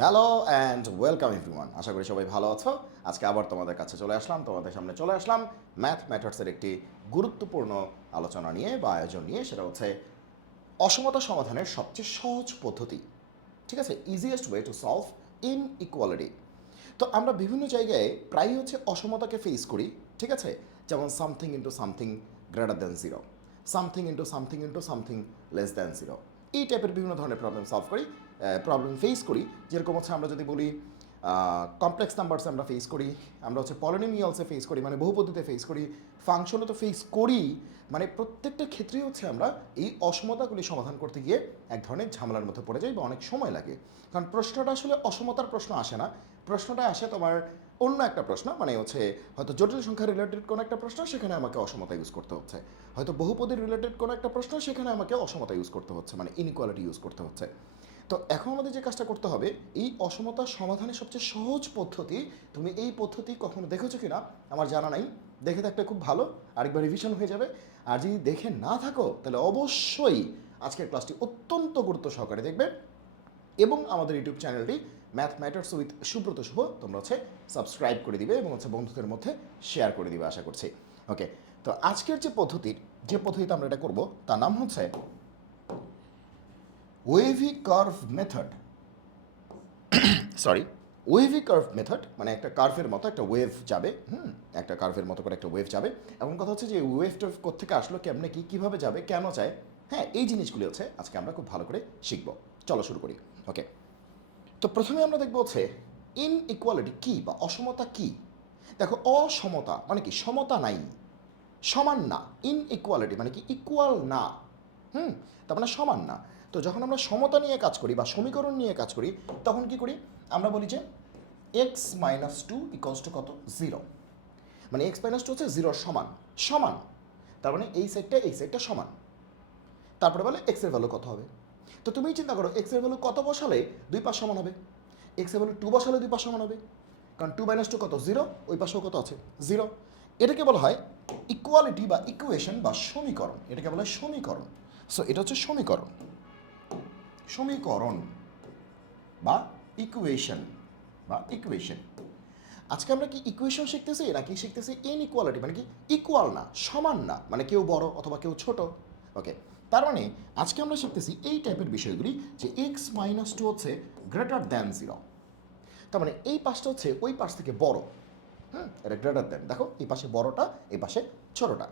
Hello and welcome everyone আশা করি সবাই ভালো আছো। আজকে আবার তোমাদের কাছে চলে আসলাম, তোমাদের সামনে চলে আসলাম ম্যাথ ম্যাটার্সের একটি গুরুত্বপূর্ণ আলোচনা নিয়ে বা আয়োজন নিয়ে, সেটা হচ্ছে অসমতা সমাধানের সবচেয়ে সহজ পদ্ধতি। ঠিক আছে? Easiest way to solve inequality তো আমরা বিভিন্ন জায়গায় প্রায়ই হচ্ছে অসমতাকে ফেস করি, ঠিক আছে? যেমন something into something greater than zero something into something into something less than zero এই টাইপের বিভিন্ন ধরনের প্রবলেম সলভ করি। প্রবলেম ফেস করি। যেরকম হচ্ছে আমরা যদি বলি কমপ্লেক্স নাম্বারস আমরা ফেস করি, আমরা হচ্ছে পলিনিমিয়ালসে ফেস করি মানে বহুপদ্ধতিতে ফেস করি ফাংশনও তো ফেস করি মানে প্রত্যেকটা ক্ষেত্রেই হচ্ছে আমরা এই অসমতাগুলি সমাধান করতে গিয়ে এক ধরনের ঝামেলার মধ্যে পড়ে যাই বা অনেক সময় লাগে। কারণ প্রশ্নটা আসলে অসমতার প্রশ্ন আসে না। প্রশ্নটা আসে তোমার অন্য একটা প্রশ্ন মানে হচ্ছে হয়তো জটিল সংখ্যা রিলেটেড কোনো একটা প্রশ্ন, সেখানে আমাকে অসমতা ইউজ করতে হচ্ছে। হয়তো বহুপদী রিলেটেড কোনো একটা প্রশ্ন, সেখানে আমাকে অসমতা ইউজ করতে হচ্ছে মানে ইনইকুয়ালিটি ইউজ করতে হচ্ছে। তো এখন আমাদের যে কাজটা করতে হবে, এই অসমতা সমাধানের সবচেয়ে সহজ পদ্ধতি, তুমি এই পদ্ধতি কখনো দেখেছ কি না আমার জানা নাই। দেখে থাকলে খুব ভালো, আরেকবার রিভিশন হয়ে যাবে। আর যদি দেখে না থাকো, তাহলে অবশ্যই আজকের ক্লাসটি অত্যন্ত গুরুত্ব সহকারে দেখবে। এবং আমাদের ইউটিউব চ্যানেলটি Math Matters with Subrata Shubho, তোমরা হচ্ছে সাবস্ক্রাইব করে দিবে এবং হচ্ছে বন্ধুদের মধ্যে শেয়ার করে দিবে, আশা করছি। ওকে তো আজকের যে পদ্ধতির, যে পদ্ধতিতে আমরা এটা করব, তার নাম হচ্ছে wavy curve method sorry wavy curve method মানে একটা কার্ভের মতো একটা ওয়েভ যাবে হুম একটা কার্ভের মতো করে একটা ওয়েভ যাবে। এমন কথা হচ্ছে যে ওয়েভটা কোথেকে আসলো কেমনে কি কীভাবে যাবে কেন যায়? হ্যাঁ এই জিনিসগুলি হচ্ছে আজকে আমরা খুব ভালো করে শিখব। চলো শুরু করি। ওকে। তো প্রথমে আমরা দেখব হচ্ছে ইন ইকুয়ালিটি কী বা অসমতা কী? দেখো অসমতা মানে কি? সমতা নাই। সমান না। ইন ইকুয়ালিটি মানে কি? ইকুয়াল না। হুম তার মানে সমান না। তো যখন আমরা সমতা নিয়ে কাজ করি বা সমীকরণ নিয়ে কাজ করি, তখন কি করি? আমরা বলি যে x minus two equals two কত? জিরো মানে এক্স মাইনাস টু হচ্ছে জিরোর সমান। সমান। তার মানে এই সাইডটা এই সাইডটা সমান। তারপরে বলে এক্সের ভ্যালু কত হবে? তো তুমি চিন্তা করো এক্সের ভ্যালু কত বসালে দুই পাশ সমান হবে? এক্সের ভ্যালু টু বসালে দুই পাশ সমান হবে। কারণ টু মাইনাস টু কত? জিরো ওই পাশেও কত আছে? জিরো এটাকে বলা হয় ইকুয়ালিটি বা ইকুয়েশন বা সমীকরণ। এটাকে বলা হয় সমীকরণ। সো এটা হচ্ছে সমীকরণ। সমীকরণ বা ইকুয়েশন বা ইকুয়েশন আজকে আমরা কি ইকুয়েশন শিখতেছি নাকি শিখতেছি ইন ইকুয়ালিটি মানে কি ইকুয়াল না, সমান না মানে কেউ বড় অথবা কেউ ছোট? ওকে তার মানে আজকে আমরা শিখতেছি এই টাইপের বিষয়গুলি যে এক্স মাইনাস টু হচ্ছে গ্রেটার দ্যান জিরো তার মানে এই পাশটা হচ্ছে ওই পাশ থেকে বড়। হুম, এটা গ্রেটার দ্যান দেখো, এই পাশে বড়টা, এই পাশে ছোটটা।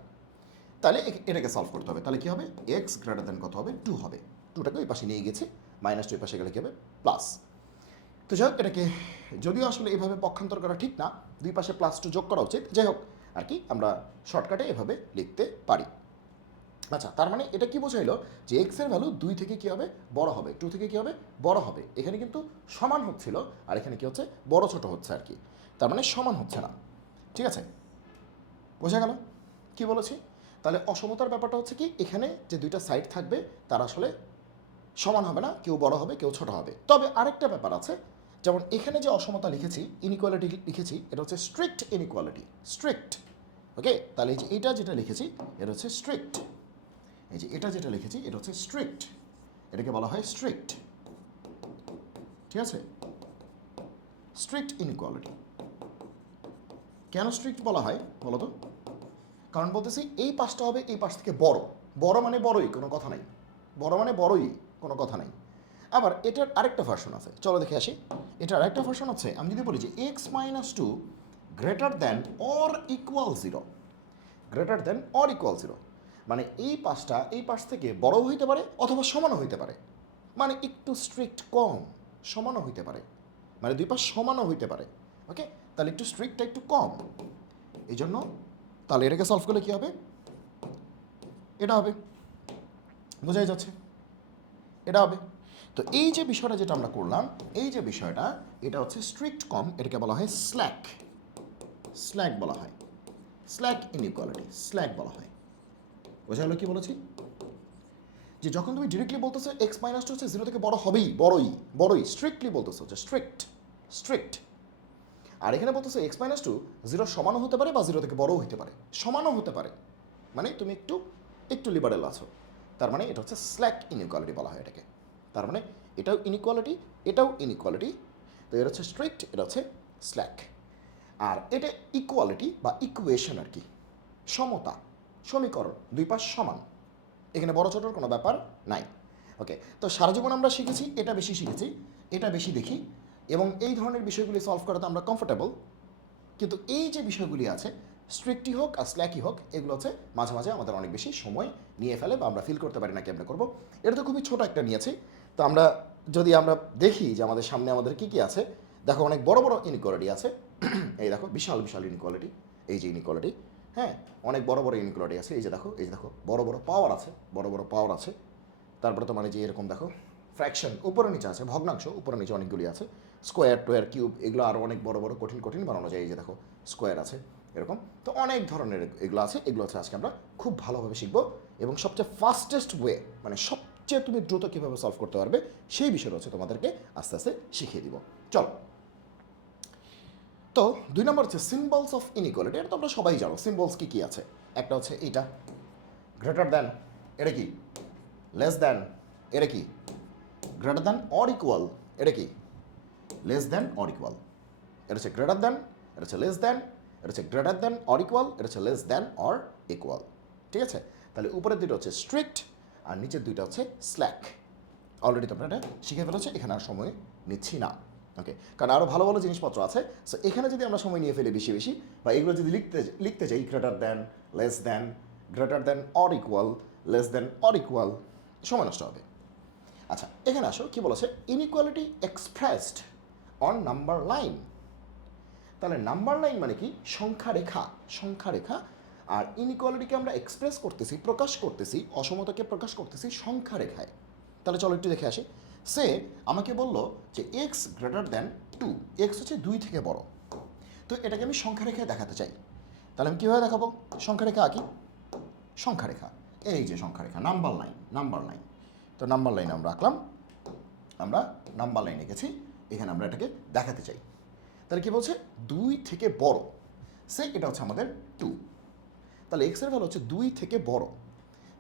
তাহলে এটাকে সলভ করতে হবে। তাহলে কি হবে? এক্স গ্রেটার দ্যান কত হবে? টু হবে। টুটাকে ওই পাশে নিয়ে গেছে মাইনাস টু পাশে গেলে কী হবে? প্লাস তো যাই হোক, এটাকে যদিও আসলে এভাবে পক্ষান্তর করা ঠিক না, দুই পাশে প্লাস টু যোগ করা উচিত। যাই হোক, আর কি আমরা শর্টকাটে এভাবে লিখতে পারি। আচ্ছা তার মানে এটা কি বোঝাইলো? যে এক্সের ভ্যালু দুই থেকে কি হবে? বড় হবে। টু থেকে কি হবে? বড় হবে। এখানে কিন্তু সমান হচ্ছিল, আর এখানে কি হচ্ছে? বড় ছোট হচ্ছে আর কি। তার মানে সমান হচ্ছে না। ঠিক আছে? বোঝা গেল? কি বলেছি? তাহলে অসমতার ব্যাপারটা হচ্ছে কি, এখানে যে দুইটা সাইড থাকবে, তারা আসলে সমান হবে না, কেউ বড় হবে, কেউ ছোট হবে। তবে আরেকটা ব্যাপার আছে, যেমন এখানে যে অসমতা লিখেছি ইনইকুয়ালিটি লিখেছি, এটা হচ্ছে স্ট্রিক্ট ইনইকুয়ালিটি স্ট্রিক্ট ওকে তাহলে এই যে এটা যেটা লিখেছি, এটা হচ্ছে স্ট্রিক্ট এই যে এটা যেটা লিখেছি, এটা হচ্ছে স্ট্রিক্ট এটাকে বলা হয় স্ট্রিক্ট ঠিক আছে? স্ট্রিক্ট ইনইকুয়ালিটি কেন স্ট্রিক্ট বলা হয় বলো তো কারণ বলতেছি, এই পাশটা হবে এই পাশ থেকে বড়। বড় মানে বড়ই, কোনো কথা নাই। বড় মানে বড়ই। কোনো কথা নাই। আবার এটার আরেকটা ভার্সন আছে। চলো দেখে আসি। এটার আরেকটা ভার্সন আছে আমি যদি বলি যে x minus two greater than or equal zero greater than or equal zero মানে এই পাশটা এই পাশ থেকে বড় হইতে পারে অথবা সমানও হইতে পারে। মানে একটু স্ট্রিক্ট কম, সমানও হইতে পারে। মানে দুই পাশ সমানও হইতে পারে। ওকে তাহলে একটু স্ট্রিক্টটা একটু কম। এই জন্য তাহলে এটাকে সলভ করলে কী হবে? এটা হবে। বোঝাই যাচ্ছে? এটা হবে। তো এই যে বিষয়টা যেটা আমরা করলাম, এই যে বিষয়টা, এটা হচ্ছে স্ট্রিক্ট কম এটাকে বলা হয় স্ল্যাক স্ল্যাক বলা হয়। স্ল্যাক ইনইকুয়ালিটি স্ল্যাক বলা হয়। বোঝা গেল কি বলেছি? যে যখন তুমি ডিরেক্টলি বলতেছো এক্স মাইনাস টু হচ্ছে জিরো থেকে বড় হবেই, বড়ই বড়ই স্ট্রিক্টলি বলতেছো যে স্ট্রিক্ট স্ট্রিক্ট আর এখানে বলতেছো এক্স মাইনাস টু জিরো সমানও হতে পারে বা জিরো থেকে বড়ও হতে পারে। সমানও হতে পারে। মানে তুমি একটু একটু লিবারেল আছো। তার মানে এটা হচ্ছে স্ল্যাক ইনইকুয়ালিটি বলা হয় এটাকে। তার মানে এটাও ইনইকুয়ালিটি এটাও ইনইকুয়ালিটি তো এটা হচ্ছে স্ট্রিক্ট এটা হচ্ছে স্ল্যাক আর এটা ইকুয়ালিটি বা ইকুয়েশন আর কি, সমতা, সমীকরণ, দুই পাশ সমান। এখানে বড় ছোটোর কোনো ব্যাপার নাই। ওকে তো সারা জীবন আমরা শিখেছি, এটা বেশি শিখেছি, এটা বেশি দেখি, এবং এই ধরনের বিষয়গুলি সলভ করাতে আমরা কমফোর্টেবল কিন্তু এই যে বিষয়গুলি আছে স্ট্রিক্টই হোক আর স্ল্যাকই হোক, এগুলো হচ্ছে মাঝে মাঝে আমাদের অনেক বেশি সময় নিয়ে ফেলে বা আমরা ফিল করতে পারি না কি আমরা করব। এটা তো খুবই ছোটো একটা নিয়েছি তো আমরা যদি আমরা দেখি যে আমাদের সামনে আমাদের কী কী আছে, দেখো অনেক বড় বড় ইনইকুয়ালিটি আছে। এই দেখো, বিশাল বিশাল ইনইকুয়ালিটি এই যে ইনইকুয়ালিটি হ্যাঁ? অনেক বড় বড় ইনইকুয়ালিটি আছে। এই যে দেখো, এই যে দেখো, বড় বড় পাওয়ার আছে, বড় বড় পাওয়ার আছে। তারপরে তো মানে যে এরকম দেখো ফ্র্যাকশন উপরে নিচে আছে, ভগ্নাংশ, উপরে নিচে অনেকগুলি আছে। স্কোয়ার টোয়ার কিউব এগুলো আরও অনেক বড় বড় কঠিন কঠিন বানানো যায়। এই যে দেখো স্কোয়ার আছে। এরকম। তো অনেক ধরনের এগুলো আছে। এগুলো আছে আজকে আমরা খুব ভালোভাবে শিখব এবং সবচেয়ে ফাস্টেস্ট ওয়ে মানে সবচেয়ে তুমি দ্রুত কীভাবে সলভ করতে পারবে, সেই বিষয়টা হচ্ছে তোমাদেরকে আস্তে আস্তে শিখিয়ে দিব। চলো। তো দুই নম্বর হচ্ছে সিম্বলস অফ ইনইকুয়ালিটি এটা তো আমরা সবাই জানো। সিম্বলস কি কি আছে? একটা হচ্ছে এইটা। গ্রেটার দ্যান এটা কি? লেস দ্যান এটা কি? গ্রেটার দ্যান অর ইকুয়াল এটা কি? লেস দ্যান অর ইকুয়াল এটা হচ্ছে গ্রেটার দ্যান এটা হচ্ছে লেস দ্যান এটা হচ্ছে গ্রেটার দ্যান অর ইকুয়াল এটা হচ্ছে লেস দ্যান অর ইকুয়াল ঠিক আছে? তাহলে উপরের দুটো হচ্ছে স্ট্রিক্ট আর নিচের দুইটা হচ্ছে স্ল্যাক অলরেডি তোমরা এটা শিখে ফেলেছো, এখানে আর সময় নিচ্ছি না। ওকে কারণ আরও ভালো ভালো জিনিসপত্র আছে। সো এখানে যদি আমরা সময় নিয়ে ফেলি বেশি বেশি, বা এগুলো যদি লিখতে লিখতে যাই greater than less than greater than or equal less than or equal সময় নষ্ট হবে। আচ্ছা এখানে আসো, কি বলেছে? Inequality expressed on number line তাহলে নাম্বার লাইন মানে কি? সংখ্যা রেখা সংখ্যা রেখা আর ইনইকুয়ালিটিকে আমরা এক্সপ্রেস করতেছি, প্রকাশ করতেছি, অসমতাকে প্রকাশ করতেছি সংখ্যা রেখায় তাহলে চলো একটু দেখে আসি। সে আমাকে বলল যে x greater than two x হচ্ছে দুই থেকে বড়। তো এটাকে আমি সংখ্যা রেখায় দেখাতে চাই। তাহলে আমি কীভাবে দেখাবো? সংখ্যা রেখা আঁকি সংখ্যা রেখা এই যে সংখ্যা রেখা নাম্বার লাইন নাম্বার লাইন তো নাম্বার লাইন আমরা আঁকলাম আমরা নাম্বার লাইন এঁকেছি। এখানে আমরা এটাকে দেখাতে চাই। তাহলে কি বলছে? দুই থেকে বড়। সে এটা হচ্ছে আমাদের টু তাহলে এক্সের ভ্যালু হচ্ছে দুই থেকে বড়।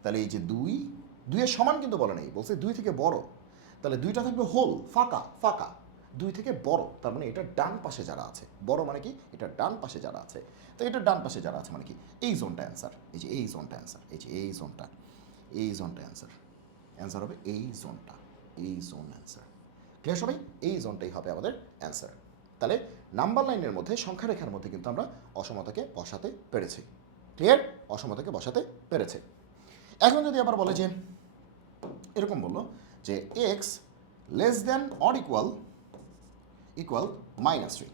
তাহলে এই যে দুই, দুইয়ের সমান কিন্তু বলে নেই, বলছে দুই থেকে বড়। তাহলে দুইটা থাকবে হোল ফাঁকা ফাঁকা। দুই থেকে বড়, তার মানে এটা ডান পাশে যারা আছে। বড় মানে কি? এটা ডান পাশে যারা আছে। তো এটা ডান পাশে যারা আছে মানে কি? এই জোনটা অ্যান্সার এই যে এই জোনটা অ্যান্সার এই যে এই জোনটা এই জোনটা অ্যান্সার অ্যান্সার হবে এই জোনটা এই জোন অ্যান্সার ক্লিয়ার সবাই? এই জোনটাই হবে আমাদের অ্যান্সার তাহলে নাম্বার লাইনের মধ্যে সংখ্যা রেখার মধ্যে কিন্তু আমরা অসমতাকে বসাতে পেরেছি। ক্লিয়ার অসমতাকে বসাতে পেরেছে। এখন যদি আবার বলে যে, এরকম বলল যে x less than or equal equal minus three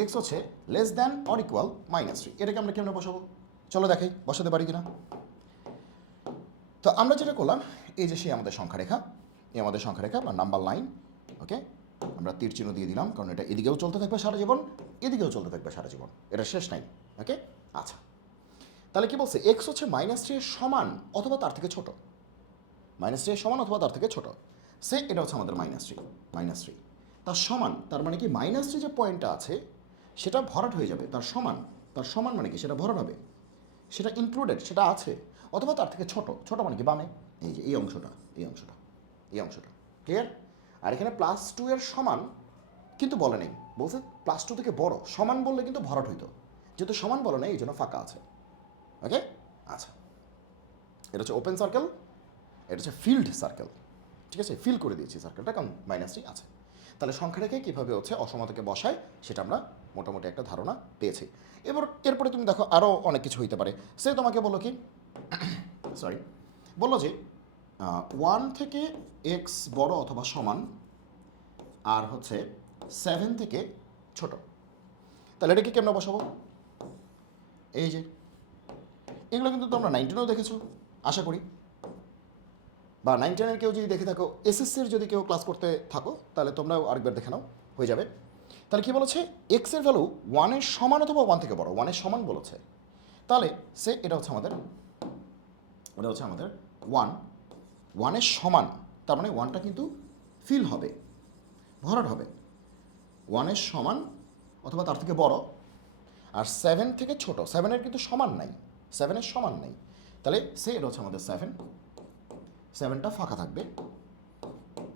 x হচ্ছে less than or equal minus three এটাকে আমরা কেমন বসাবো? চলো দেখাই, বসাতে পারি কিনা? তো আমরা যেটা করলাম, এই যে সেই আমাদের সংখ্যা রেখা এই আমাদের সংখ্যা রেখা বা নাম্বার লাইন ওকে আমরা তীর চিহ্ন দিয়ে দিলাম, কারণ এটা এদিকেও চলতে থাকবে সারা জীবন, এদিকেও চলতে থাকবে সারা জীবন। এটা শেষ নাই ওকে আচ্ছা। তাহলে কি বলছে? এক্স হচ্ছে মাইনাস থ্রি সমান অথবা তার থেকে ছোট। মাইনাস থ্রি সমান অথবা তার থেকে ছোট। সে, এটা হচ্ছে আমাদের মাইনাস থ্রি মাইনাস থ্রি তার সমান, তার মানে কি মাইনাস থ্রি যে পয়েন্টটা আছে, সেটা ভরাট হয়ে যাবে। তার সমান তার সমান মানে কি? সেটা ভরাট হবে। সেটা ইনক্লুডেড সেটা আছে, অথবা তার থেকে ছোট। ছোট মানে কি বামে? এই যে, এই অংশটা এই অংশটা এই অংশটা। ক্লিয়ার আর এখানে প্লাস টু এর সমান কিন্তু বলে নেই। বলছে প্লাস টু থেকে বড়, সমান বললে কিন্তু ভরাট হইতো। যেহেতু সমান বলে নেই, এই জন্য ফাঁকা আছে। ওকে আচ্ছা। এটা হচ্ছে ওপেন সার্কেল এটা হচ্ছে ফিল্ড সার্কেল ঠিক আছে? ফিল করে দিয়েছি সার্কেলটা কারণ মাইনাসটি আছে। তাহলে সংখ্যাটাকে কীভাবে হচ্ছে অসমতাকে বসায়, সেটা আমরা মোটামুটি একটা ধারণা পেয়েছি। এবার এরপরে তুমি দেখো আরও অনেক কিছু হইতে পারে। সে তোমাকে বলো কি? সরি বলল যে ওয়ান থেকে এক্স বড় অথবা সমান, আর হচ্ছে সেভেন থেকে ছোট। তাহলে এটাকে কেমন বসাবো? এই যে, এগুলো কিন্তু তোমরা নাইনটিনেও দেখেছ, আশা করি। বা নাইন টেনের কেউ যদি দেখে থাকো এসএসসির যদি কেউ ক্লাস করতে থাকো, তাহলে তোমরাও আরেকবার দেখে নাও, হয়ে যাবে। তাহলে কী বলেছে? এক্সের ভ্যালু ওয়ানের সমান অথবা ওয়ান থেকে বড় ওয়ানের সমান বলেছে। তাহলে সে, এটা হচ্ছে আমাদের, এটা হচ্ছে আমাদের ওয়ান ওয়ানের সমান, তার মানে ওয়ানটা কিন্তু ফিল হবে, ভরাট হবে। ওয়ানের সমান অথবা তার থেকে বড়, আর সেভেন থেকে ছোট সেভেনের কিন্তু সমান নাই সেভেনের সমান নাই। তাহলে সে এটা হচ্ছে আমাদের সেভেন সেভেনটা ফাঁকা থাকবে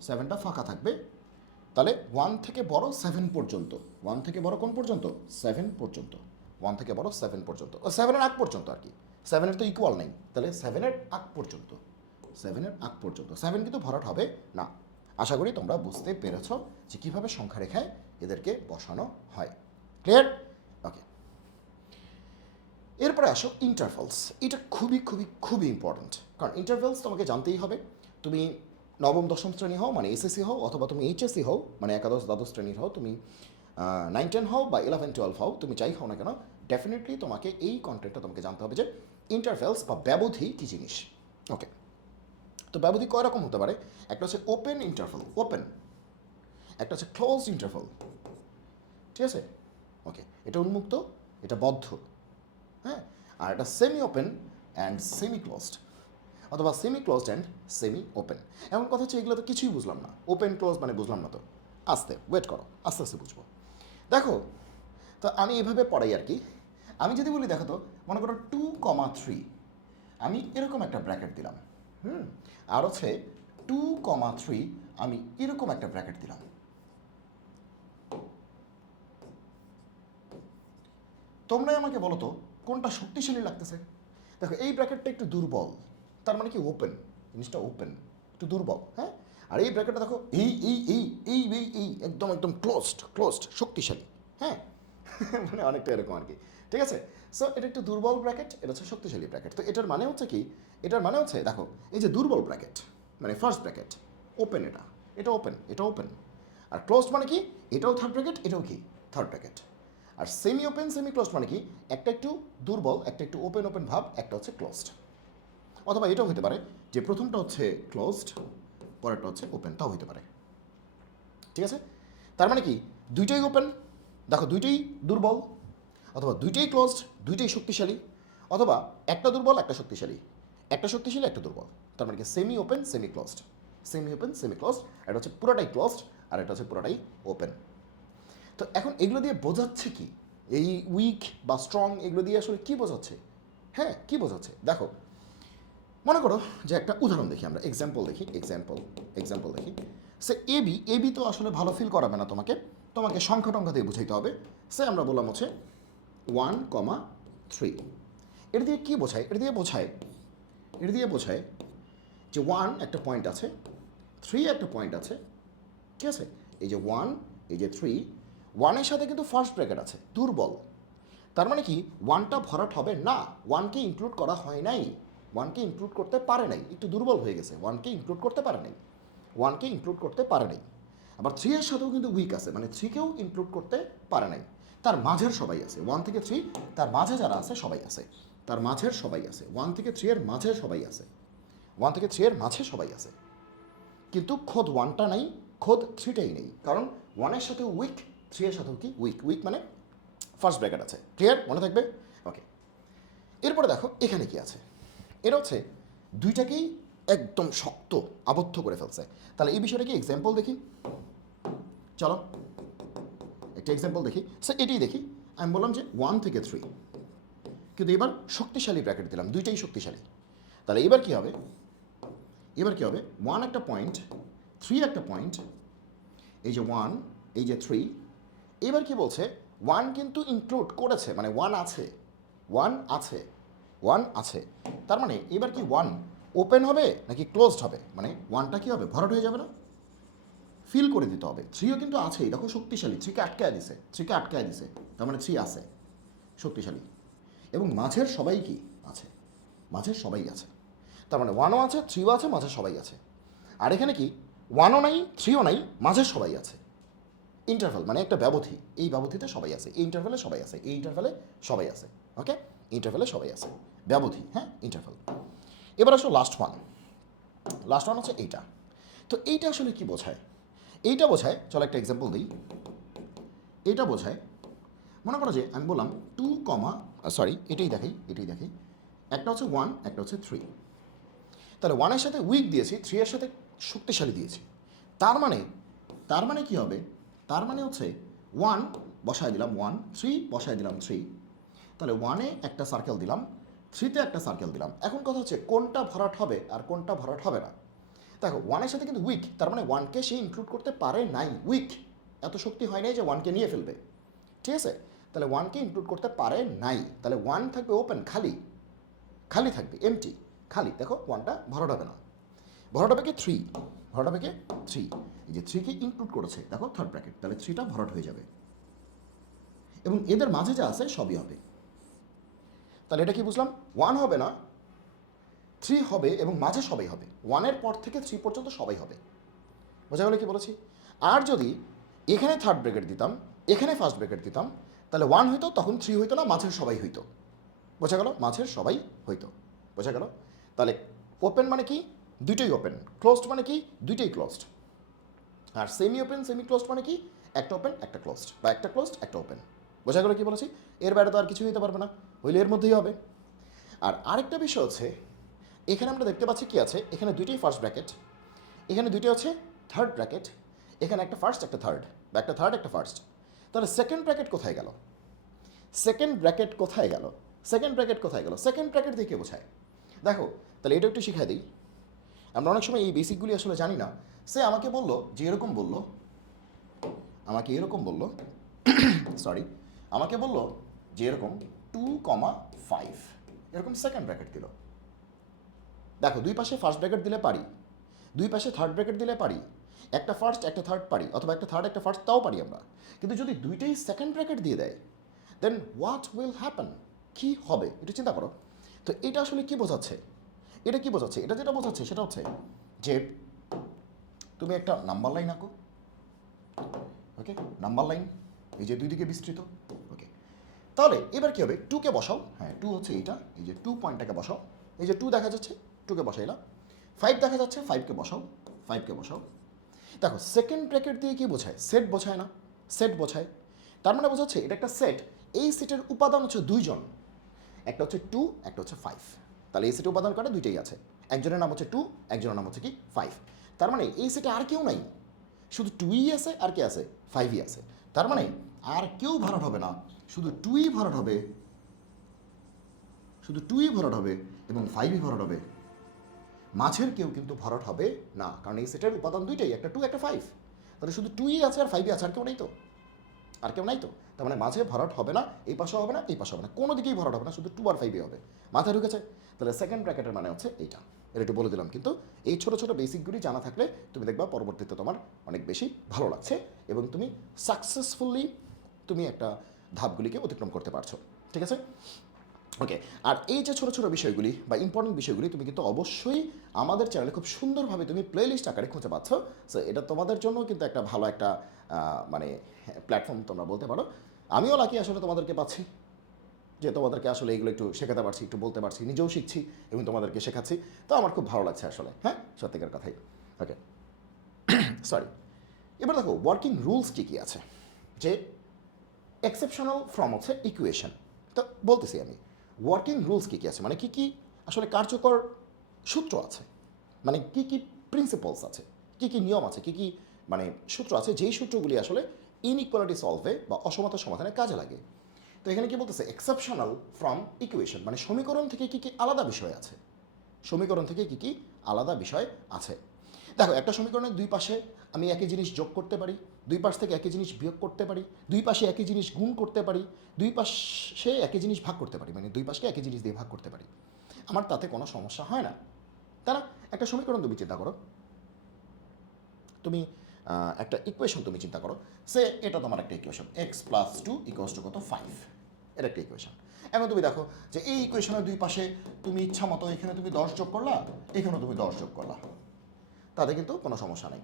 সেভেনটা ফাঁকা থাকবে। তাহলে ওয়ান থেকে বড় সেভেন পর্যন্ত ওয়ান থেকে বড় কোন পর্যন্ত? সেভেন পর্যন্ত ওয়ান থেকে বড় সেভেন পর্যন্ত সেভেনের আগ পর্যন্ত আর কি সেভেনের তো ইকুয়াল নেই, তাহলে সেভেনের আগ পর্যন্ত। সেভেনের আগ পর্যন্ত। সেভেন কিন্তু ভরাট হবে না। আশা করি তোমরা বুঝতে পেরেছ যে কীভাবে সংখ্যা রেখায় এদেরকে বসানো হয়। ক্লিয়ার ওকে এরপরে আসো ইন্টারভেলস এটা খুবই খুবই খুবই ইম্পর্ট্যান্ট কারণ ইন্টারভেলস তোমাকে জানতেই হবে। তুমি নবম, দশম শ্রেণি হও মানে এসএসসি হও, অথবা তুমি এইচএসসি হও মানে একাদশ, দ্বাদশ শ্রেণির হও, তুমি নাইন টেন হও বা ইলেভেন টুয়েলভ হও, তুমি যাই হও না কেন ডেফিনেটলি তোমাকে এই কন্টেন্টটা তোমাকে জানতে হবে যে ইন্টারভেলস বা ব্যবধি কী জিনিস। ওকে তো ব্যবধি কয় রকম হতে পারে? একটা হচ্ছে ওপেন ইন্টারভাল ওপেন একটা হচ্ছে ক্লোজ ইন্টারভেল ঠিক আছে? ওকে এটা উন্মুক্ত, এটা বদ্ধ। হ্যাঁ? আর এটা semi open and semi closed অথবা semi closed and semi open এমন কথা হচ্ছে এগুলো তো কিছুই বুঝলাম না। ওপেন ক্লোজ মানে বুঝলাম না তো। আস্তে ওয়েট করো। আস্তে আস্তে বুঝব। দেখো, তো আমি এভাবে পড়াই আর কি। আমি যদি বলি, দেখো তো, মনে করো টু কমা থ্রি আমি এরকম একটা ব্র্যাকেট দিলাম। হুম। আর হচ্ছে টু কমা থ্রি আমি এরকম একটা ব্র্যাকেট দিলাম। তোমরাই আমাকে বলো তো, কোনটা শক্তিশালী লাগতেছে? দেখো, এই ব্র্যাকেটটা একটু দুর্বল। তার মানে কি ওপেন জিনিসটা ওপেন একটু দুর্বল হ্যাঁ? আর এই ব্র্যাকেটটা দেখো, এই এই এই এই এই এই, একদম একদম ক্লোজড ক্লোজড শক্তিশালী হ্যাঁ? মানে অনেকটা এরকম আর কি। ঠিক আছে? সো এটা একটু দুর্বল ব্র্যাকেট এটা হচ্ছে শক্তিশালী ব্র্যাকেট তো এটার মানে হচ্ছে কি? এটার মানে হচ্ছে, দেখো, এই যে দুর্বল ব্র্যাকেট মানে ফার্স্ট ব্র্যাকেট ওপেন এটা। এটা ওপেন এটা ওপেন আর ক্লোজড মানে কি? এটাও থার্ড ব্র্যাকেট এটাও কি? থার্ড ব্র্যাকেট আর সেমি ওপেন সেমি ক্লোজড মানে কি? একটা একটু দুর্বল, একটা একটু ওপেন ওপেন ভাব, একটা হচ্ছে ক্লোজড অথবা এটাও হতে পারে, যে প্রথমটা হচ্ছে ক্লোজড পরেরটা হচ্ছে ওপেন তাও হতে পারে। ঠিক আছে? তার মানে কি? দুইটাই ওপেন দেখো, দুইটাই দুর্বল অথবা দুইটাই ক্লোজড দুইটাই শক্তিশালী, অথবা একটা দুর্বল, একটা শক্তিশালী। একটা শক্তিশালী, একটা দুর্বল। তার মানে কি? Semi open semi closed semi open semi closed এটা হচ্ছে পুরোটাই ক্লোজড আর এটা হচ্ছে পুরোটাই ওপেন তো এখন এগুলো দিয়ে বোঝাচ্ছে কি? এই উইক বা স্ট্রং এগুলো দিয়ে আসলে কি বোঝাচ্ছে? হ্যাঁ কি বোঝাচ্ছে? দেখো, মনে করো যে একটা উদাহরণ দেখি আমরা। এক্সাম্পল দেখি এক্সাম্পল এক্সাম্পল দেখি। সে এবি এবি তো আসলে ভালো ফিল করাবে না তোমাকে। তোমাকে সংখ্যা টংখ্যা দিয়ে বুঝাইতে হবে। সে আমরা বললাম হচ্ছে ওয়ান কমা থ্রি। এটা দিয়ে কী বোঝায়? এটা দিয়ে বোঝায়, এটা দিয়ে বোঝায় যে ওয়ান একটা পয়েন্ট আছে, থ্রি একটা পয়েন্ট আছে, ঠিক আছে? এই যে ওয়ান, এই যে থ্রি ওয়ানের সাথে কিন্তু ফার্স্ট ব্র্যাকেট আছে, দুর্বল। তার মানে কি? ওয়ানটা ভরাট হবে না ওয়ানকে ইনক্লুড করা হয় নাই ওয়ানকে ইনক্লুড করতে পারে নাই, একটু দুর্বল হয়ে গেছে ওয়ানকে ইনক্লুড করতে পারে নাই ওয়ানকে ইনক্লুড করতে পারে নাই। আবার থ্রি এর সাথেও কিন্তু উইক আছে মানে থ্রিকেও ইনক্লুড করতে পারে নাই। তার মাঝের সবাই আছে। ওয়ান থেকে থ্রি তার মাঝে যারা আছে, সবাই আছে। তার মাঝের সবাই আছে। ওয়ান থেকে থ্রি এর মাঝে সবাই আছে। ওয়ান থেকে থ্রি এর মাঝে সবাই আছে। কিন্তু খোদ ওয়ানটা নাই, খোদ থ্রিটাই নেই। কারণ ওয়ানের সাথে উইক থ্রি এর সাথেও কি? উইক উইক মানে ফার্স্ট ব্র্যাকেট আছে। ক্লিয়ার মনে থাকবে? ওকে এরপরে দেখো, এখানে কি আছে? এটা হচ্ছে দুইটাকেই একদম শক্ত, আবদ্ধ করে ফেলছে। তাহলে এই বিষয়টা কি? এক্সাম্পল দেখি। চলো। একটা এক্সাম্পল দেখি। স্যার এটাই দেখি। আমি বললাম যে ওয়ান থেকে থ্রি কিন্তু এবার শক্তিশালী ব্র্যাকেট দিলাম, দুইটাই শক্তিশালী। তাহলে এবার কি হবে? এবার কি হবে? ওয়ান একটা পয়েন্ট থ্রি একটা পয়েন্ট এই যে ওয়ান এই যে থ্রি এবার কি বলছে? ওয়ান কিন্তু ইনক্লুড করেছে মানে ওয়ান আছে। ওয়ান আছে। ওয়ান আছে। তার মানে এবার কি ওয়ান ওপেন হবে নাকি ক্লোজড হবে? মানে ওয়ানটা কি হবে? ভরাট হয়ে যাবে না? ফিল করে দিতে হবে। থ্রিও কিন্তু আছেই, দেখো শক্তিশালী, থ্রিকে আটকায় দিছে, থ্রিকে আটকায় দিছে, তার মানে থ্রি আছে, শক্তিশালী। এবং মাঝের সবাই কি আছে? মাঝের সবাই আছে। তার মানে ওয়ানও আছে, থ্রিও আছে মাঝের সবাই আছে। আর এখানে কি? ওয়ানও নাই, থ্রিও নাই মাঝের সবাই আছে। ইন্টারভেল মানে একটা ব্যবধি, এই ব্যবধিতে সবাই আছে, এই ইন্টারভেলে সবাই আছে, এই ইন্টারভেলে সবাই আছে ওকে ইন্টারভেলে সবাই আছে, ব্যবধি হ্যাঁ ইন্টারভেল এবার আসো লাস্ট ওয়ান লাস্ট ওয়ান হচ্ছে এইটা। তো এইটা আসলে কি বোঝায়? এইটা বোঝায়, চলো একটা এক্সাম্পল দিই। এটা বোঝায়, মনে করো যে আমি বললাম টু কমা সরি এটাই দেখাই এটাই দেখাই। একটা হচ্ছে ওয়ান একটা হচ্ছে থ্রি তাহলে ওয়ানের সাথে উইক দিয়েছি থ্রি এর সাথে শক্তিশালী দিয়েছি। তার মানে তার মানে কি হবে? তার মানে হচ্ছে ওয়ান বসায় দিলাম ওয়ান থ্রি বসায় দিলাম থ্রি তাহলে ওয়ানে একটা সার্কেল দিলাম থ্রিতে একটা সার্কেল দিলাম। এখন কথা হচ্ছে কোনটা ভরাট হবে আর কোনটা ভরাট হবে না। দেখো ওয়ানের সাথে কিন্তু উইক তার মানে ওয়ানকে সে ইনক্লুড করতে পারে নাই। উইক এত শক্তি হয় নাই যে ওয়ানকে নিয়ে ফেলবে। ঠিক আছে? তাহলে ওয়ানকে ইনক্লুড করতে পারে নাই। তাহলে ওয়ান থাকবে ওপেন খালি। খালি থাকবে এমটি খালি। দেখো ওয়ানটা ভরট হবে না। ভরট হবে কি থ্রি ভরট হবে কি থ্রি এই যে থ্রিকে ইনক্লুড করেছে, দেখো থার্ড ব্র্যাকেট তাহলে থ্রিটা ভরট হয়ে যাবে। এবং এদের মাঝে যা আছে, সবই হবে। তাহলে এটা কি বুঝলাম? ওয়ান হবে না থ্রি হবে এবং মাঝে সবাই হবে। ওয়ানের পর থেকে থ্রি পর্যন্ত সবাই হবে। বোঝা গেল কি বলেছি? আর যদি এখানে থার্ড ব্রেকেট দিতাম, এখানে ফার্স্ট ব্রেকেট দিতাম, তাহলে ওয়ান হইতো, তখন থ্রি হইতো না, মাঝের সবাই হইতো। বোঝা গেল? মাঝের সবাই হইতো। বোঝা গেল? তাহলে ওপেন মানে কি? দুইটাই ওপেন ক্লোজড মানে কি? দুইটাই ক্লোজড আর সেমি ওপেন সেমি ক্লোজড মানে কি? একটা ওপেন একটা ক্লোজড বা একটা ক্লোজড একটা ওপেন বোঝা গেল কি বলেছি? এর বাইরে তো আর কিছু হইতে পারবে না। হইলে এর মধ্যেই হবে। আর আরেকটা বিষয় হচ্ছে এখানে আমরা দেখতে পাচ্ছি কি আছে? এখানে দুইটাই ফার্স্ট ব্র্যাকেট এখানে দুইটা হচ্ছে থার্ড ব্র্যাকেট এখানে একটা ফার্স্ট একটা থার্ড বা একটা থার্ড একটা ফার্স্ট তাহলে সেকেন্ড ব্র্যাকেট কোথায় গেল? সেকেন্ড ব্র্যাকেট কোথায় গেল? সেকেন্ড ব্র্যাকেট কোথায় গেল? সেকেন্ড ব্র্যাকেট দিয়ে কে বোঝায়? দেখো, তাহলে এটা একটু শিখাই দিই। আমরা অনেক সময় এই বেসিকগুলি আসলে জানি না। সে আমাকে বলল, যে এরকম বলল, আমাকে এরকম বলল সরি আমাকে বলল যে এরকম টু কমা ফাইভ এরকম সেকেন্ড ব্র্যাকেট দিল। দেখো, দুই পাশে ফার্স্ট ব্র্যাকেট দিলে পারি। দুই পাশে থার্ড ব্র্যাকেট দিলে পারি। একটা ফার্স্ট একটা থার্ড পারি, অথবা একটা থার্ড একটা ফার্স্ট তাও পারি আমরা। কিন্তু যদি দুইটাই সেকেন্ড ব্র্যাকেট দিয়ে দেয় দেন হোয়াট উইল হ্যাপেন কি হবে? এটা চিন্তা করো। তো এটা আসলে কি বোঝাচ্ছে? এটা কি বোঝাচ্ছে? এটা যেটা বোঝাচ্ছে, সেটা হচ্ছে যে তুমি একটা নাম্বার লাইন আঁকো। ওকে নাম্বার লাইন এই যে দুই দিকে বিস্তৃত। ওকে তাহলে এবার কি হবে? টুকে বসাও। হ্যাঁ টু হচ্ছে এইটা। এই যে টু পয়েন্টটাকে বসাও। এই যে টু দেখা যাচ্ছে। টুকে বসাইলা। ফাইভ দেখা যাচ্ছে ফাইভকে বসাও ফাইভকে বসাও। দেখো সেকেন্ড ব্র্যাকেট দিয়ে কি বোঝায়? সেট বোঝায় না সেট বোঝায়। তার মানে বোঝাচ্ছে এটা একটা সেট এই সেটের উপাদান হচ্ছে দুইজন। একটা হচ্ছে টু একটা হচ্ছে ফাইভ তাহলে এই সেটে উপাদান করে দুইটাই আছে। একজনের নাম হচ্ছে টু একজনের নাম হচ্ছে কি ফাইভ তার মানে এই সেটে আর কেউ নাই। শুধু টুই আছে, আর কে আছে? ফাইভই আছে। তার মানে আর কেউ ভরাট হবে না। শুধু টুই ভরাট হবে। শুধু টুই ভরাট হবে এবং ফাইভই ভরাট হবে। মাঝের কেউ কিন্তু ভরাট হবে না। কারণ এই সেটের উপাদান দুইটাই, একটা টু একটা ফাইভ তাহলে শুধু টুই আছে আর ফাইভই আছে, আর কেউ নেই তো? আর কেউ নাই তো? তার মানে মাঝে ভরাট হবে না, এই পাশে হবে না, এই পাশে হবে না। কোনো দিকেই ভরাট হবে না, শুধু টু আর ফাইভই হবে। মাথায় ঢুকেছে। তাহলে সেকেন্ড ব্র্যাকেটের মানে হচ্ছে এইটা। এটা একটু বলে দিলাম কিন্তু এই ছোটো ছোটো বেসিকগুলি জানা থাকলে তুমি দেখবা পরবর্তীতে তোমার অনেক বেশি ভালো লাগছে এবং তুমি সাকসেসফুলি তুমি একটা ধাপগুলিকে অতিক্রম করতে পারছ। ঠিক আছে? ওকে আর এই যে ছোটো ছোটো বিষয়গুলি বা ইম্পর্টেন্ট বিষয়গুলি তুমি কিন্তু অবশ্যই আমাদের চ্যানেলে খুব সুন্দরভাবে তুমি প্লে লিস্ট আকারে খুঁজে পাচ্ছ। সো এটা তোমাদের জন্য কিন্তু একটা ভালো একটা মানে প্ল্যাটফর্ম তোমরা বলতে পারো। আমিও লাকি আসলে তোমাদেরকে পাচ্ছি। যে তোমাদেরকে আসলে এগুলো একটু শেখাতে পারছি, একটু বলতে পারছি, নিজেও শিখছি এবং তোমাদেরকে শেখাচ্ছি। তো আমার খুব ভালো লাগছে আসলে হ্যাঁ? সত্যিকার কথাই। ওকে সরি এবার দেখো ওয়ার্কিং রুলস কী কী আছে? যে এক্সেপশনাল ফ্রম হচ্ছে ইকুয়েশন তো বলতেছি আমি। ওয়ার্কিং রুলস কী কী আছে? মানে কী কী আসলে কার্যকর সূত্র আছে? মানে কী কী প্রিন্সিপালস আছে? কী কী নিয়ম আছে? কী কী মানে সূত্র আছে? যেই সূত্রগুলি আসলে ইনইকুয়ালিটি সলভে বা অসমতা সমাধানে কাজে লাগে। তো এখানে কি বলতেছে? এক্সেপশনাল ফ্রম ইকুয়েশন মানে সমীকরণ থেকে কী কী আলাদা বিষয় আছে? সমীকরণ থেকে কী কী আলাদা বিষয় আছে? দেখো, একটা সমীকরণের দুই পাশে আমি একই জিনিস যোগ করতে পারি, দুই পাশ থেকে একই জিনিস বিয়োগ করতে পারি, দুই পাশে একই জিনিস গুণ করতে পারি, দুই পাশে একই জিনিস ভাগ করতে পারি মানে দুই পাশকে একই জিনিস দিয়ে ভাগ করতে পারি। আমার তাতে কোনো সমস্যা হয় না। না একটা সমীকরণ তুমি চিন্তা করো। তুমি একটা ইকুয়েশন তুমি চিন্তা করো। সে, এটা তোমার একটা equation x plus two equals two কত? ফাইভ এটা একটা ইকুয়েশন এখন তুমি দেখো যে এই ইকুয়েশনের দুই পাশে তুমি ইচ্ছা মতো এখানে তুমি দশ যোগ করলা, এখানেও তুমি দশ যোগ করলা। তাতে কিন্তু কোনো সমস্যা নেই।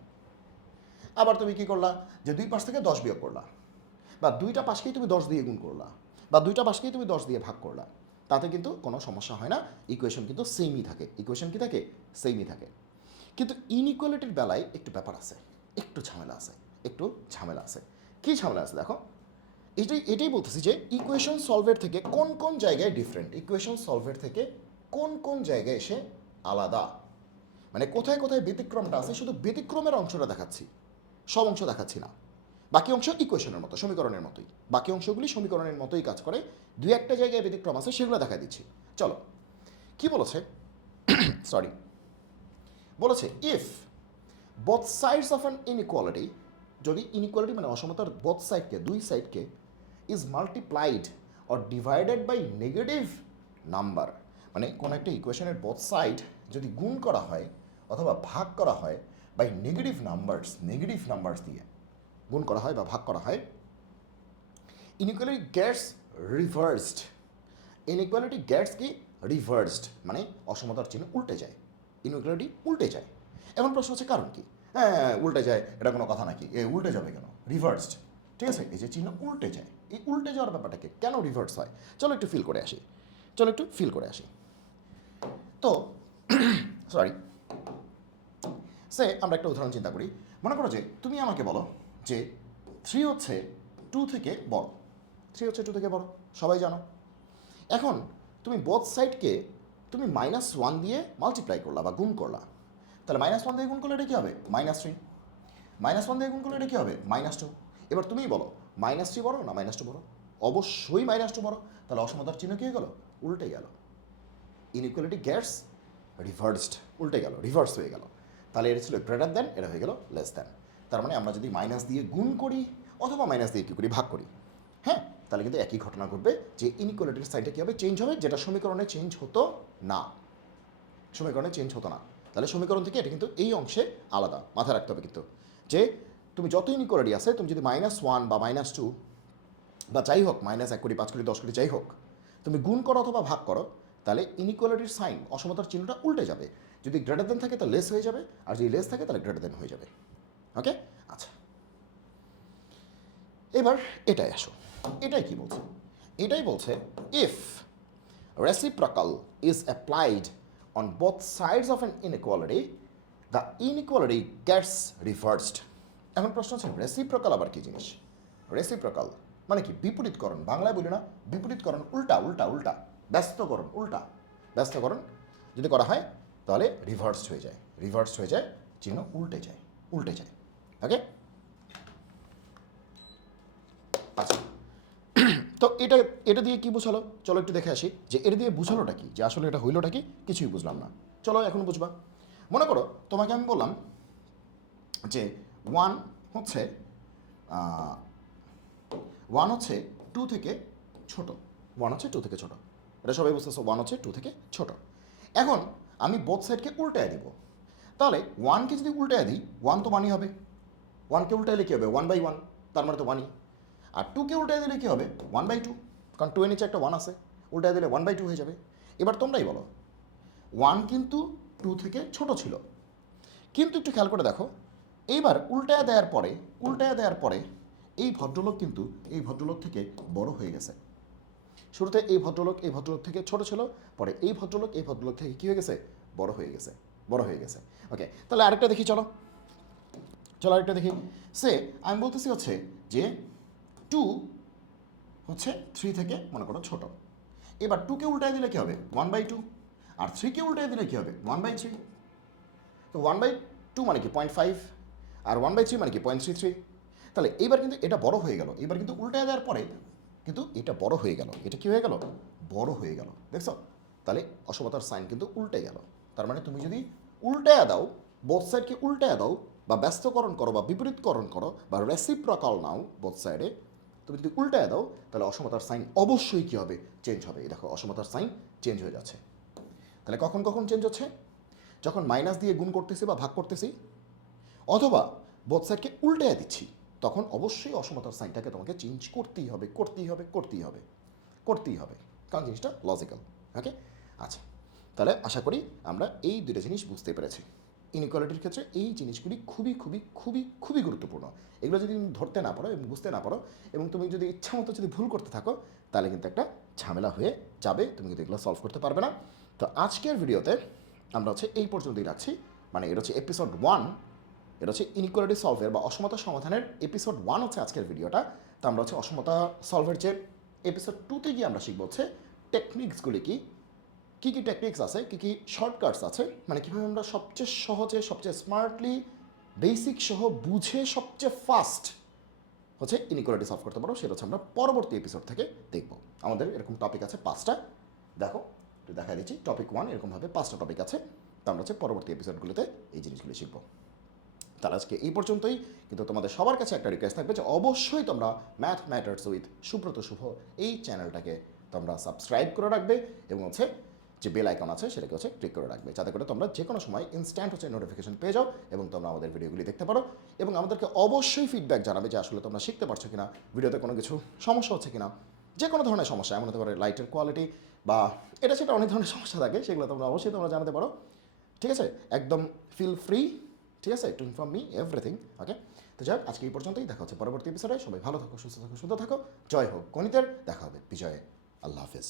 আবার তুমি কি করলা? যে দুই পাশ থেকে দশ বিয়োগ করলা। বা দুইটা পাশকেই তুমি দশ দিয়ে গুণ করলা। বা দুইটা পাশকেই তুমি দশ দিয়ে ভাগ করলা। তাতে কিন্তু কোনো সমস্যা হয় না। ইকুয়েশন কিন্তু সেমই থাকে। ইকুয়েশন কি থাকে? সেমই থাকে। কিন্তু ইনইকুয়ালিটির বেলায় একটু ব্যাপার আছে। একটু ঝামেলা আছে। একটু ঝামেলা আছে। কী ঝামেলা আছে দেখো? এটাই এটাই বলতেছি যে ইকুয়েশন সলভের থেকে কোন কোন জায়গায় ডিফারেন্ট ইকুয়েশন সলভের থেকে কোন কোন জায়গায় এসে আলাদা? মানে কোথায় কোথায় ব্যতিক্রমটা আছে, শুধু ব্যতিক্রমের অংশটা দেখাচ্ছি। সব অংশ দেখাচ্ছি না। বাকি অংশ ইকুয়েশনের মতো, সমীকরণের মতোই। বাকি অংশগুলি সমীকরণের মতোই কাজ করে। দুই একটা জায়গায় ব্যতিক্রম আছে, সেগুলো দেখা দিচ্ছি। চলো। কি বলেছে? সরি বলেছে if both sides of an inequality যদি ইনইকুয়ালিটি মানে অসমতার বোথ সাইডকে দুই সাইডকে is multiplied or divided by negative number মানে কোনো একটা ইকুয়েশনের বোথ সাইড যদি গুণ করা হয় অথবা ভাগ করা হয় by negative numbers negative numbers দিয়ে, গুণ করা হয় বা ভাগ করা হয় inequality gets reversed inequality gets কি? রিভার্সড মানে অসমতার চিহ্ন উল্টে যায়। ইনইকুয়ালিটি উল্টে যায়। এখন প্রশ্ন হচ্ছে কারণ কি? হ্যাঁ উল্টে যায়। এটা কোনো কথা নাকি? এ উল্টে যাবে কেন? রিভার্সড ঠিক আছে? এই যে চিহ্ন উল্টে যায়। এই উল্টে যাওয়ার ব্যাপারটাকে কেন রিভার্স হয়? চলো একটু ফিল করে আসি। চলো একটু ফিল করে আসি। তো সরি সে, আমরা একটা উদাহরণ চিন্তা করি। মনে করো যে, তুমি আমাকে বলো যে থ্রি হচ্ছে টু থেকে বড়। থ্রি হচ্ছে টু থেকে বড়। সবাই জানো। এখন তুমি বোথ সাইডকে তুমি মাইনাস ওয়ান দিয়ে মাল্টিপ্লাই করলা বা গুণ করলা। তাহলে মাইনাস ওয়ান দিয়ে গুণ করলে এটা কী হবে? মাইনাস থ্রি মাইনাস ওয়ান দিয়ে গুণ করলে এটা কী হবে? মাইনাস টু এবার তুমিই বলো মাইনাস থ্রি বড় না মাইনাস টু বড়? অবশ্যই মাইনাস টু বড়। তাহলে অসমতার চিহ্ন কী হয়ে গেল? উল্টে গেল। ইনইকুয়ালিটি গ্যাটস রিভার্সড উল্টে গেল রিভার্স হয়ে গেল। তাহলে এটা ছিল গ্রেটার দেন এটা হয়ে গেল লেস দেন তার মানে আমরা যদি মাইনাস দিয়ে গুণ করি, অথবা মাইনাস দিয়ে কী করি, ভাগ করি। হ্যাঁ? তাহলে কিন্তু একই ঘটনা ঘটবে, যে ইনইকুয়ালিটির সাইডটা কী হবে চেঞ্জ হবে, যেটা সমীকরণে চেঞ্জ হতো না। সমীকরণে চেঞ্জ হতো না। তাহলে সমীকরণ থেকে এটা কিন্তু এই অংশে আলাদা, মাথায় রাখতে হবে কিন্তু। যে তুমি যত ইনইকুয়ালিটি আছে, তুমি যদি মাইনাস ওয়ান বা মাইনাস টু বা যাই হোক মাইনাস এক কোটি, পাঁচ কোটি, দশ কোটি, যাই হোক, তুমি গুণ করো অথবা ভাগ করো তাহলে ইনইকুয়ালিটির সাইন অসমতার চিহ্নটা উল্টে যাবে। যদি গ্রেটার দেন থাকে তাহলে লেস হয়ে যাবে, আর যদি লেস থাকে তাহলে গ্রেটার দেন হয়ে যাবে। ওকে আচ্ছা। এবার এটাই আসো। এটাই কি বলছে? এটাই বলছে if reciprocal is applied on both sides of an inequality the inequality gets reversed এখন প্রশ্ন হচ্ছে রেসিপ্রকাল আবার কি জিনিস? রেসিপ্রকাল মানে কি? বিপরীতকরণ। বাংলায় বলি না, বিপরীতকরণ। উল্টা উল্টা উল্টা। ব্যস্তকরণ, উল্টা। ব্যস্তকরণ যদি করা হয়, তাহলে রিভার্স হয়ে যায়। রিভার্স হয়ে যায়, চিহ্ন উল্টে যায় উল্টে যায়। ওকে আচ্ছা। তো এটা এটা দিয়ে কি বোঝালো? চলো একটু দেখে আসি। যে এটা দিয়ে বুঝালোটা কি? যে আসলে এটা হইলোটা কি? কিছুই বুঝলাম না। চলো এখন বুঝবা। মনে করো, তোমাকে আমি বললাম যে ওয়ান হচ্ছে ওয়ান হচ্ছে টু থেকে ছোট। ওয়ান হচ্ছে টু থেকে ছোট। এটা সবাই বুঝতেছো ওয়ান হচ্ছে টু থেকে ছোট। এখন আমি বোথ সাইডকে উল্টায় দিব। তাহলে ওয়ানকে যদি উল্টায় দিই ওয়ান তো ওয়ানই হবে। ওয়ানকে উল্টাইলে কী হবে? ওয়ান বাই ওয়ান তার মানে তো ওয়ানই আর টুকে উল্টায় দিলে কী হবে? ওয়ান বাই টু কারণ টু এর নিচে একটা ওয়ান আছে। উল্টায় দিলে ওয়ান বাই টু হয়ে যাবে। এবার তোমরাই বলো ওয়ান কিন্তু টু থেকে ছোট ছিল। কিন্তু একটু খেয়াল করে দেখো এইবার উল্টায় দেওয়ার পরে, উল্টায় দেওয়ার পরে এই ভদ্রলোক কিন্তু এই ভদ্রলোক থেকে বড় হয়ে গেছে। শুরুতে এই ভদ্রলোক এই ভদ্রলোক থেকে ছোট ছিল, পরে এই ভদ্রলোক এই ভদ্রলোক থেকে কী হয়ে গেছে? বড় হয়ে গেছে, বড় হয়ে গেছে। ওকে তাহলে আরেকটা দেখি, চলো। চলো আরেকটা দেখি। সে, আমি বলতেছি হচ্ছে যে টু হচ্ছে থ্রি থেকে মনে করো ছোট। এবার টুকে উল্টায় দিলে কী হবে? ওয়ান বাই টু আর থ্রিকে উল্টায় দিলে কী হবে? ওয়ান বাই থ্রি তো ওয়ান বাই টু মানে কি পয়েন্ট ফাইভ আর ওয়ান বাই থ্রি মানে কি পয়েন্ট থ্রি থ্রি তাহলে এইবার কিন্তু এটা বড় হয়ে গেল। এবার কিন্তু উল্টায় দেওয়ার পরে কিন্তু এটা বড় হয়ে গেল। এটা কি হয়ে গেল? বড় হয়ে গেল। দেখছ? তাহলে অসমতার সাইন কিন্তু উল্টে গেল। তার মানে তুমি যদি উল্টায় দাও বোথ সাইডকে উল্টায় দাও, বা ব্যস্তকরণ করো, বা বিপরীতকরণ করো, বা রেসিপ্রকাল নাও বোথ সাইডে তুমি যদি উল্টায় দাও, তাহলে অসমতার সাইন অবশ্যই কী হবে? চেঞ্জ হবে। দেখো অসমতার সাইন চেঞ্জ হয়ে যাচ্ছে। তাহলে কখন কখন চেঞ্জ হচ্ছে? যখন মাইনাস দিয়ে গুণ করতেছি বা ভাগ করতেছি? অথবা বোথ সাইডকে উল্টে দিচ্ছি। তখন অবশ্যই অসমতার সাইনটাকে তোমাকে চেঞ্জ করতেই হবে করতেই হবে করতেই হবে করতেই হবে। কারণ জিনিসটা লজিক্যাল ওকে আচ্ছা তাহলে আশা করি আমরা এই দুটো জিনিস বুঝতে পেরেছি। ইনইকুয়ালিটির ক্ষেত্রে এই জিনিসগুলি খুবই খুবই খুবই খুবই গুরুত্বপূর্ণ। এগুলো যদি তুমি ধরতে না পারো এবং বুঝতে না পারো এবং তুমি যদি ইচ্ছা মতো যদি ভুল করতে থাকো, তাহলে কিন্তু একটা ঝামেলা হয়ে যাবে, তুমি কিন্তু এগুলো সলভ করতে পারবে না। তো আজকের ভিডিওতে আমরা হচ্ছে এই পর্যন্তই রাখছি। মানে এটা হচ্ছে এপিসোড ওয়ান এটা হচ্ছে ইনইকুয়ালিটি সলভের বা অসমতা সমাধানের এপিসোড ওয়ান হচ্ছে আজকের ভিডিওটা তো আমরা হচ্ছে অসমতা সলভের যে এপিসোড টুতে গিয়ে আমরা শিখব হচ্ছে টেকনিক্সগুলি কি। কী কী টেকনিক্স আছে, কী কী শর্টকাটস আছে মানে কীভাবে আমরা সবচেয়ে সহজে, সবচেয়ে স্মার্টলি বেসিক সহ বুঝে সবচেয়ে ফাস্ট হচ্ছে ইনইকুয়ালিটি সলভ করতে পারো। সেটা হচ্ছে আমরা পরবর্তী এপিসোড থেকে দেখব। আমাদের এরকম টপিক আছে পাঁচটা। দেখো, একটু দেখা দিচ্ছি। টপিক ওয়ান এরকমভাবে পাঁচটা টপিক আছে। তো আমরা হচ্ছে পরবর্তী এপিসোডগুলোতে এই জিনিসগুলো শিখব। তাহলে আজকে এই পর্যন্তই। কিন্তু তোমাদের সবার কাছে একটা রিকোয়েস্ট থাকবে যে অবশ্যই তোমরা Math Matters with Subrata Shubho এই চ্যানেলটাকে তোমরা সাবস্ক্রাইব করে রাখবে এবং হচ্ছে যে বেল আইকন আছে সেটাকে হচ্ছে ক্লিক করে রাখবে। যাতে করে তোমরা যে কোনো সময় ইনস্ট্যান্ট হচ্ছে নোটিফিকেশন পেয়ে যাও এবং তোমরা আমাদের ভিডিওগুলি দেখতে পারো এবং আমাদেরকে অবশ্যই ফিডব্যাক জানাবে যে আসলে তোমরা শিখতে পারছ কিনা ভিডিওতে কোনো কিছু সমস্যা হচ্ছে কিনা। যে কোনো ধরনের সমস্যা, এমন হতে পারে লাইটের কোয়ালিটি বা এটা সেটা অনেক ধরনের সমস্যা থাকে, সেগুলো তোমরা অবশ্যই তোমরা জানাতে পারো। ঠিক আছে? একদম ফিল ফ্রি ঠিক আছে to inform me everything okay তো যাই আজকে এই পর্যন্তই, দেখা হচ্ছে পরবর্তী এপিসোডে সবাই ভালো থাকো, সুস্থ থাকো সুন্দর থাকো। জয় হোক, গণিতের, দেখা হবে। বিজয়ে। আল্লাহ হাফিজ।